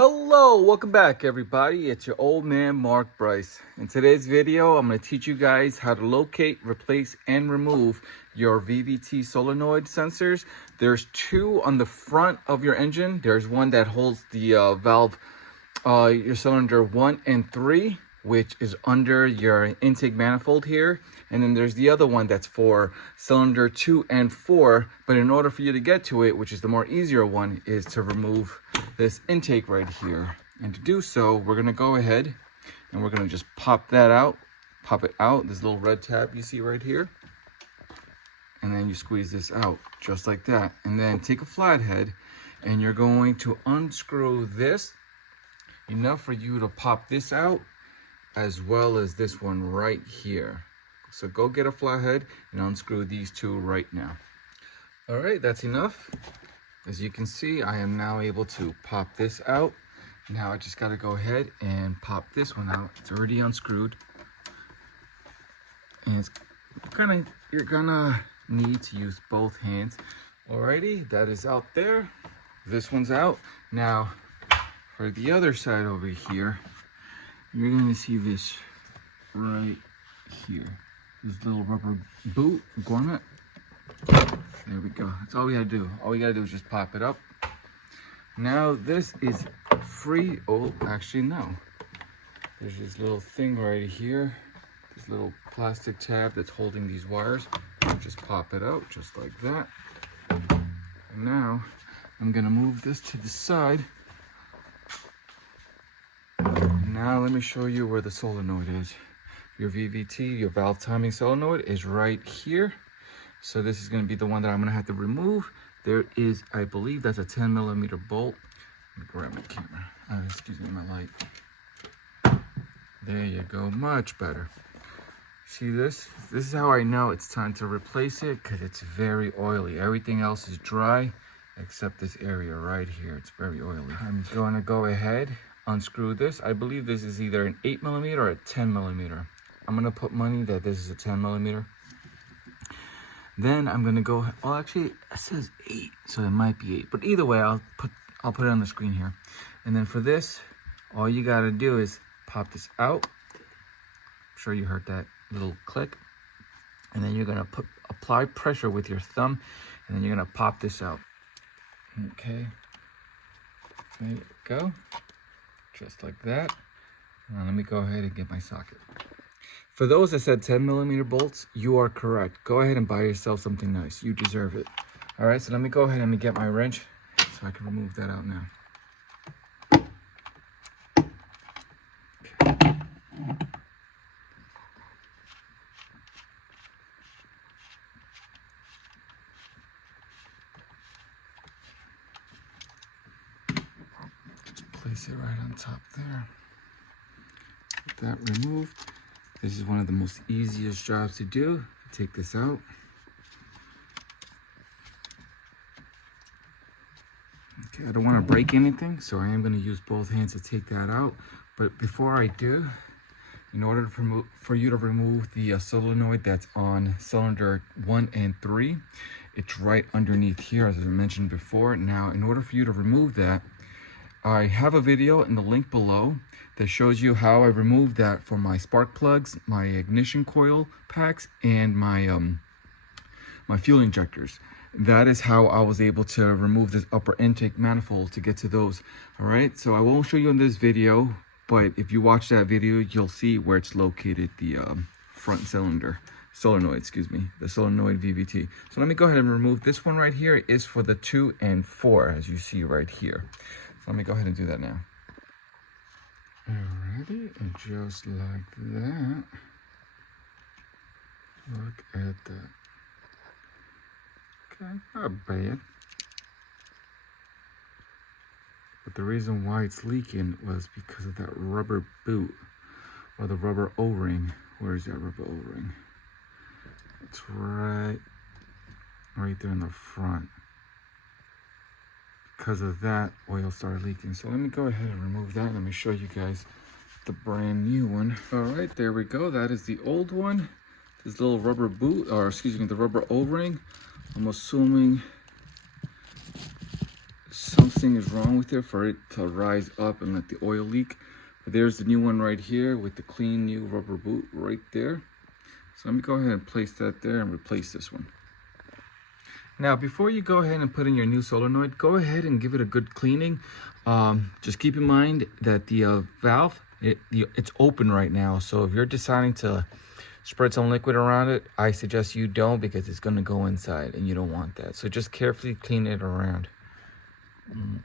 Hello, welcome back everybody. It's your old man Mark Bryce. In today's video, I'm going to teach you guys how to locate, replace, and remove your VVT solenoid sensors. There's two on the front of your engine. There's one that holds the valve, your cylinder 1 and 3, which is under your intake manifold here. And then there's the other one that's for cylinder 2 and 4. But in order for you to get to it, which is the more easier one, is to remove this intake right here. And to do so, we're gonna go ahead and we're gonna just pop it out, this little red tab you see right here. And then you squeeze this out, just like that. And then take a flathead and you're going to unscrew this enough for you to pop this out, as well as this one right here. So go get a flathead and unscrew these two right now. All right, that's enough. As you can see, I am now able to pop this out. Now I just gotta go ahead and pop this one out. It's already unscrewed. And it's you're gonna need to use both hands. Alrighty, that is out there. This one's out. Now, for the other side over here, you're gonna see this right here. This little rubber boot, grommet. There we go. That's all we gotta do. All we gotta do is just pop it up. Now this is free. Oh, actually no. There's this little thing right here. This little plastic tab that's holding these wires. Just pop it out just like that. Now I'm gonna move this to the side. Now let me show you where the solenoid is. Your VVT, your valve timing solenoid, is right here. So this is going to be the one that I'm going to have to remove. There is, I believe that's a 10mm bolt. Let me grab my camera. Excuse me, my light. There you go, much better. See this? This is how I know it's time to replace it, because it's very oily. Everything else is dry except this area right here. It's very oily. I'm going to go ahead, unscrew this. I believe this is either an 8mm or a 10mm. I'm gonna put money that this is a 10mm. Then I'm gonna go, well actually it says 8, so it might be 8. But either way, I'll put it on the screen here. And then for this, all you gotta do is pop this out. I'm sure you heard that little click. And then you're gonna apply pressure with your thumb, and then you're gonna pop this out. Okay, there you go, just like that. Now let me go ahead and get my socket. For those that said 10mm bolts, you are correct. Go ahead and buy yourself something nice. You deserve it. All right, so let me go ahead and get my wrench so I can remove that out now. Okay. Just place it right on top there. Get that removed. This is one of the most easiest jobs to do. Take this out. Okay, I don't want to break anything, so I am going to use both hands to take that out. But before I do, in order for you to remove the solenoid that's on cylinder 1 and 3, it's right underneath here, as I mentioned before. Now, in order for you to remove that, I have a video in the link below that shows you how I removed that for my spark plugs, my ignition coil packs, and my my fuel injectors. That is how I was able to remove this upper intake manifold to get to those. All right, so I won't show you in this video, but if you watch that video, you'll see where it's located, the front solenoid, the solenoid VVT. So let me go ahead and remove this one right here. It is for the 2 and 4, as you see right here. Let me go ahead and do that now. Alrighty, and just like that. Look at that. Okay, not bad. But the reason why it's leaking was because of that rubber boot, or the rubber O-ring. Where is that rubber O-ring? It's right there in the front. Because of that, oil started leaking. So let me go ahead and remove that. Let me show you guys the brand new one. All right, there we go. That is the old one. This little rubber boot, or excuse me, the rubber O-ring. I'm assuming something is wrong with it for it to rise up and let the oil leak. But there's the new one right here with the clean new rubber boot right there. So let me go ahead and place that there and replace this one. Now, before you go ahead and put in your new solenoid, go ahead and give it a good cleaning. Just keep in mind that the valve, it's open right now. So if you're deciding to spread some liquid around it, I suggest you don't, because it's going to go inside and you don't want that. So just carefully clean it around. And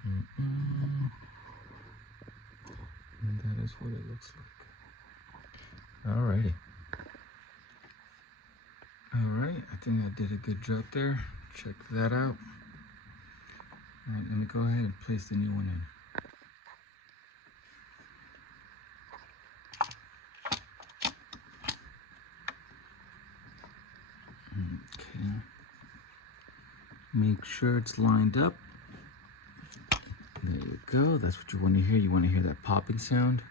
that is what it looks like. Alrighty. Alright, I think I did a good job there. Check that out. Alright, let me go ahead and place the new one in. Okay. Make sure it's lined up. There you go. That's what you want to hear. You want to hear that popping sound.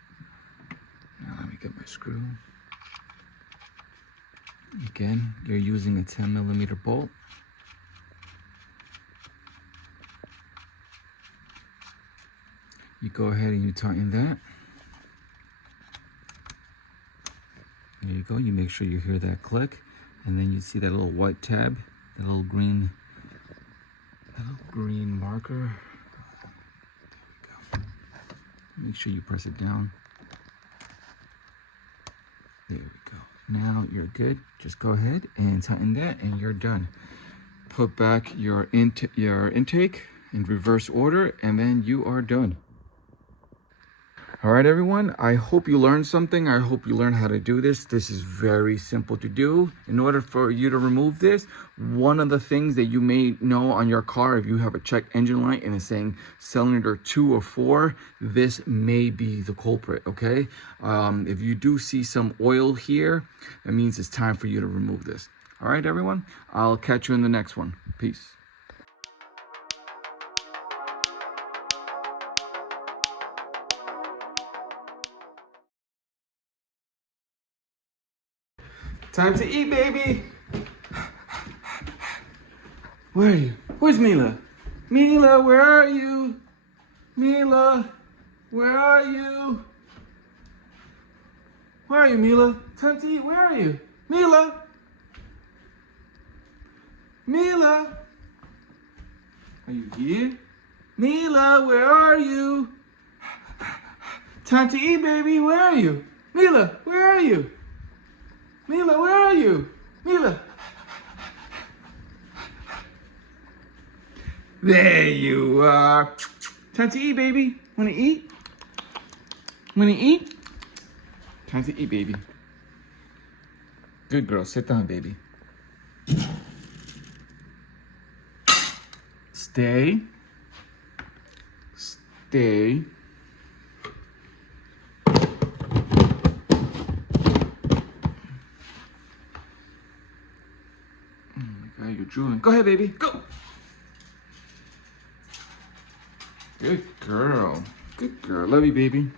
Now let me get my screw. Again, you're using a 10mm bolt. You go ahead and you tighten that. There you go. You make sure you hear that click, and then you see that little white tab, that little green marker. There we go. Make sure you press it down. There we go. Now you're good. Just go ahead and tighten that and you're done. Put back your intake in reverse order and then you are done. All right, everyone, I hope you learned something. I hope you learned how to do this. This is very simple to do. In order for you to remove this, one of the things that you may know on your car, if you have a check engine light and it's saying cylinder 2 or 4, this may be the culprit, okay? If you do see some oil here, that means it's time for you to remove this. All right, everyone, I'll catch you in the next one. Peace. Time to eat, baby. Where are you? Where's Mila? Mila, where are you? Mila, where are you? Where are you, Mila? Time to eat, where are you? Mila? Mila? Are you here? Mila, where are you? Time to eat, baby, where are you? Mila, where are you? Mila, where are you? Mila. There you are. Time to eat, baby. Wanna eat? Wanna eat? Time to eat, baby. Good girl. Sit down, baby. Stay. Stay. You're drooling. Go ahead, baby. Go. Good girl. Good girl. Love you, baby.